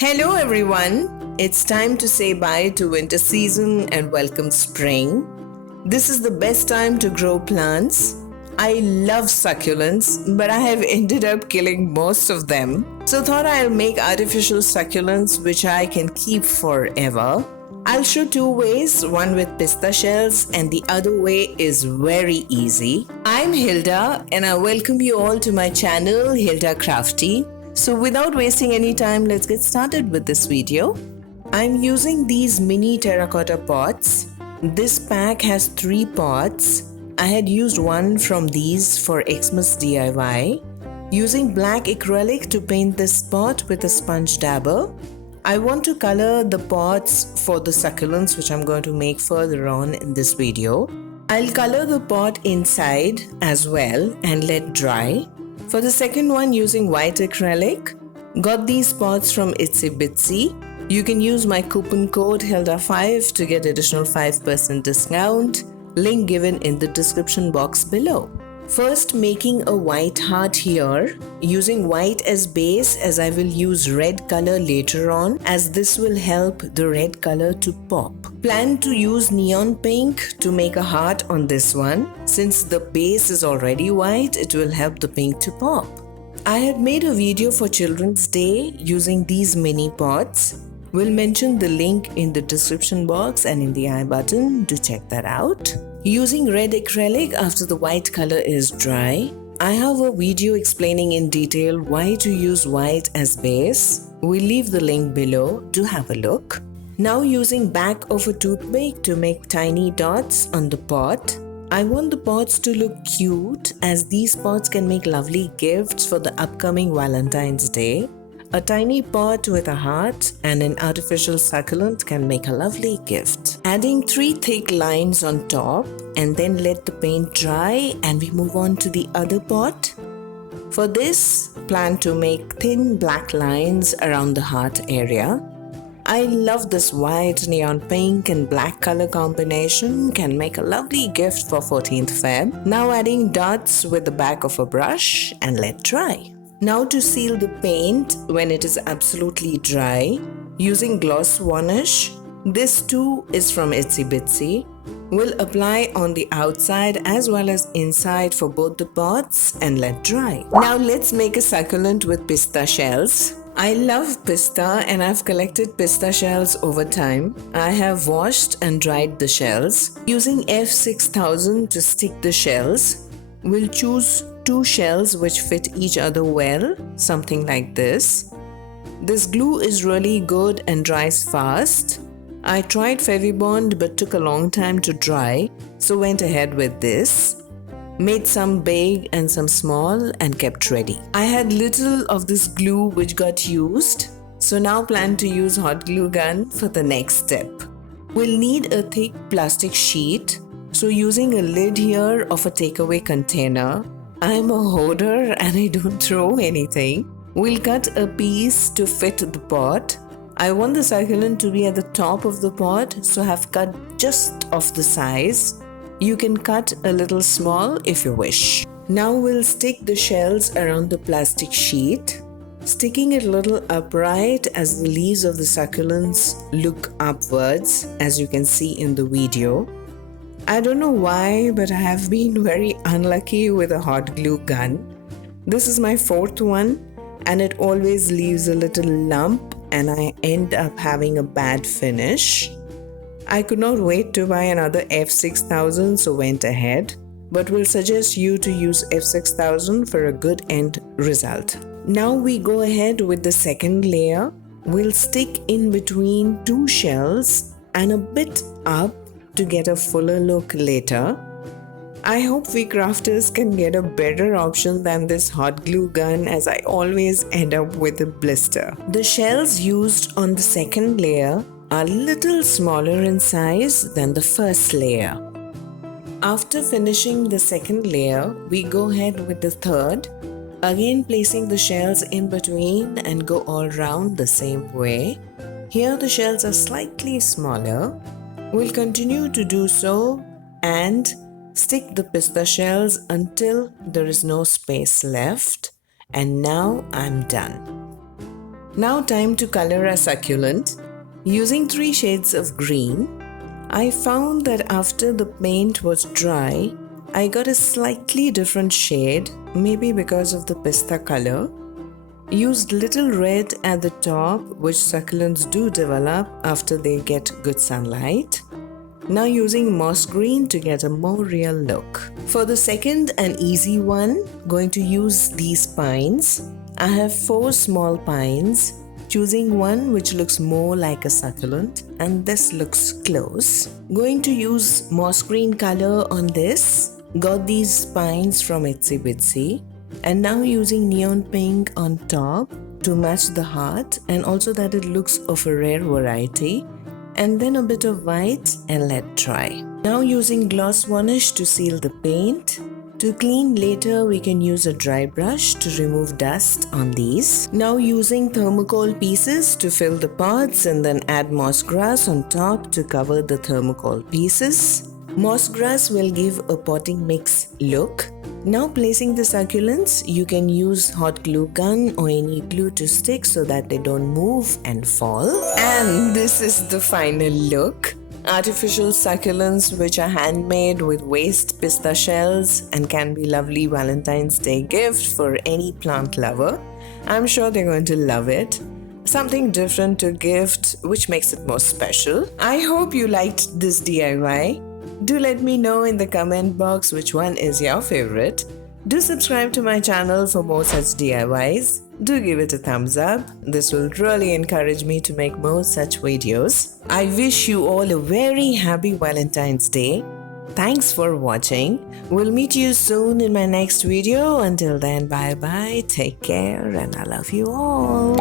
Hello everyone, it's time to say bye to winter season and welcome spring. This is the best time to grow plants. I love succulents, but I have ended up killing most of them. So thought I'll make artificial succulents which I can keep forever. I'll show two ways, one with pista shells and the other way is very easy. I'm Hilda and I welcome you all to my channel HILDACRAFTY. So without wasting any time, let's get started with this video. I'm using these mini terracotta pots. This pack has 3 pots. I had used one from these for Xmas DIY. Using black acrylic to paint this pot with a sponge dabber. I want to color the pots for the succulents which I'm going to make further on in this video. I'll color the pot inside as well and let dry. For the second one, using white acrylic, got these pots from Itsy Bitsy. You can use my coupon code HILDA5 to get additional 5% discount. Link given in the description box below. First, making a white heart here, using white as base as I will use red color later on, as this will help the red color to pop. Plan to use neon pink to make a heart on this one. Since the base is already white, it will help the pink to pop. I had made a video for Children's Day using these mini pots. We'll mention the link in the description box and in the I button to check that out. Using red acrylic after the white color is dry. I have a video explaining in detail why to use white as base. We'll leave the link below to have a look. Now using back of a toothpick to make tiny dots on the pot. I want the pots to look cute as these pots can make lovely gifts for the upcoming Valentine's Day. A tiny pot with a heart and an artificial succulent can make a lovely gift. Adding 3 thick lines on top and then let the paint dry and we move on to the other pot. For this, plan to make thin black lines around the heart area. I love this white, neon pink and black color combination can make a lovely gift for 14th Feb. Now adding dots with the back of a brush and let dry. Now to seal the paint when it is absolutely dry, using gloss varnish. This too is from Itsy Bitsy. We'll apply on the outside as well as inside for both the pots and let dry. Now let's make a succulent with pista shells. I love pista and I've collected pista shells over time. I have washed and dried the shells. Using F6000 to stick the shells, we'll choose 2 shells which fit each other well, something like this. This glue is really good and dries fast. I tried Fevibond but took a long time to dry, so went ahead with this. Made some big and some small and kept ready. I had little of this glue which got used, so now plan to use hot glue gun for the next step. We'll need a thick plastic sheet, so using a lid here of a takeaway container. I'm a hoarder and I don't throw anything. We'll cut a piece to fit the pot. I want the succulent to be at the top of the pot, so have cut just of the size. You can cut a little small if you wish. Now we'll stick the shells around the plastic sheet, sticking it a little upright as the leaves of the succulents look upwards, as you can see in the video. I don't know why, but I have been very unlucky with a hot glue gun. This is my 4th one and it always leaves a little lump and I end up having a bad finish. I could not wait to buy another F6000, so went ahead, but will suggest you to use F6000 for a good end result. Now we go ahead with the second layer. We'll stick in between 2 shells and a bit up to get a fuller look later. I hope we crafters can get a better option than this hot glue gun as I always end up with a blister. The shells used on the second layer are little smaller in size than the first layer. After finishing the second layer, we go ahead with the third, again placing the shells in between and go all round the same way. Here the shells are slightly smaller. We'll continue to do so and stick the pista shells until there is no space left. And now I'm done. Now time to color a succulent. Using 3 shades of green, I found that after the paint was dry, I got a slightly different shade, maybe because of the pista color. Used little red at the top, which succulents do develop after they get good sunlight. Now using moss green to get a more real look. For the second and easy one, going to use these pines. I have 4 small pines, choosing one which looks more like a succulent, and this looks close. Going to use moss green color on this. Got these pines from Itsy Bitsy. And now using neon pink on top to match the heart and also that it looks of a rare variety. And then a bit of white and let dry. Now using gloss varnish to seal the paint. To clean later, we can use a dry brush to remove dust on these. Now using thermocol pieces to fill the pots and then add moss grass on top to cover the thermocol pieces. Moss grass will give a potting mix look. Now placing the succulents, you can use hot glue gun or any glue to stick so that they don't move and fall. And this is the final look. Artificial succulents which are handmade with waste pista shells and can be lovely Valentine's Day gift for any plant lover. I'm sure they're going to love it. Something different to gift which makes it more special. I hope you liked this DIY. Do let me know in the comment box which one is your favorite. Do subscribe to my channel for more such DIYs. Do give it a thumbs up. This will really encourage me to make more such videos. I wish you all a very happy Valentine's Day. Thanks for watching. We'll meet you soon in my next video. Until then, bye bye, take care, and I love you all.